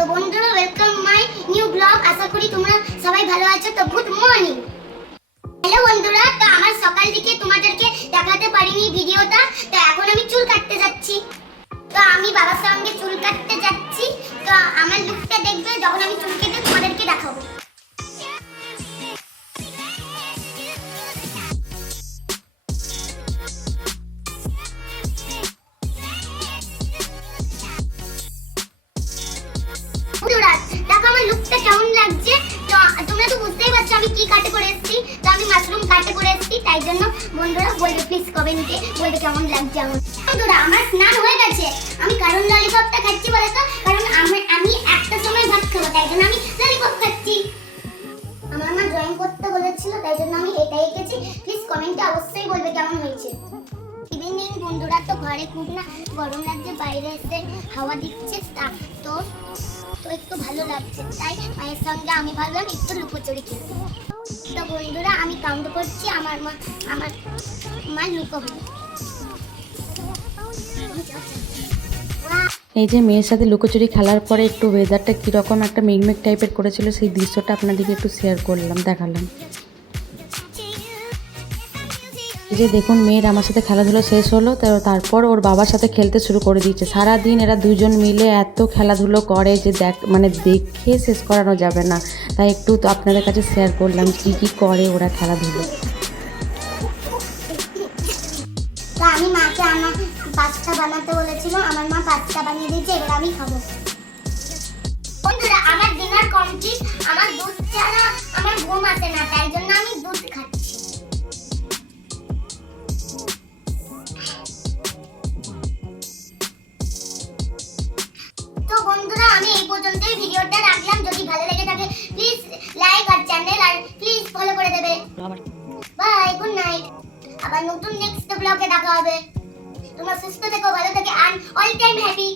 তো বন্ধুরা welcome my new blog আশা করি তোমরা সবাই ভালো আছো, তো গুড মর্নিং হ্যালো বন্ধুরা, তো আমার সকাল থেকে তোমাদেরকে দেখাতে পারিনি ভিডিওটা, তো এখন আমি চুল কাটতে যাচ্ছি। তো আমি বাবার সঙ্গে চুল কাটতে যাচ্ছি, তো আমার লুকটা দেখবে, যখন আমি চুল কেটে তোমাদেরকে দেখাবো। মাশরুম কাটে করে এসেছি, তাই জন্য বন্ধুরা বলবে প্লিজ কমেন্টে বলবে কেমন লাগছে আমার। বন্ধুরা, আমার স্নান হয়ে গেছে। আমি কারণ ললিপপটা খাচ্ছি বলে তো কারণ আমি আমি একটা সময় ভাত খাব, তাই জন্য আমি ললিপপ খাচ্ছি। আমার মা ড্রয়িং করতে বলেছিল, তাই জন্য আমি এটাই এঁকেছি প্লিজ কমেন্টে অবশ্যই বলবে কেমন হয়েছে। ইভিনিং বন্ধুরা, তো ঘরে খুব না গরম লাগছে, বাইরে এসে হাওয়া দিচ্ছে, তা তো তো একটু ভালো লাগছে। তাই মায়ের সঙ্গে আমি ভাবলাম একটু লুকোচুরি খেলব তো বন্ধুরা, আমি কাউন্ট করছি, আমার মা আমার মা লুকোবে এই যে মেয়ের সাথে লুকোচুরি খেলার পরে একটু ওয়েদারটা কীরকম একটা মেঘমেঘ টাইপের করেছিল, সেই দৃশ্যটা আপনাদেরকে একটু শেয়ার করলাম, দেখালাম। যে দেখুন, মেয়ের আমার সাথে খেলাধুলো শেষ হলো, তো তারপর ওর বাবার সাথে খেলতে শুরু করে দিয়েছে। সারাদিন এরা দুজন মিলে এত খেলাধুলো করে যে দেখ মানে দেখে শেষ করানো যাবে না। তাই একটু তো আপনাদের কাছে শেয়ার করলাম কী কী করে ওরা খেলাধুলো। আমি মাকে আমার বানাতে আমার মা পাস্তা বানিয়ে দিয়েছে, এবার আমি খাব। বন্ধুরা, আমার ডিনার কমপ্লিট এই ভিডিওটা রাখলাম। যদি ভালো লেগে থাকে প্লিজ লাইক আর চ্যানেল আর প্লিজ ফলো করে দেবে। বাই গুড নাইট আবার নতুন নেক্সট ব্লগে দেখা হবে। তোমরা সুস্থ থেকো ভালো থেকে আর অল টাইম হ্যাপি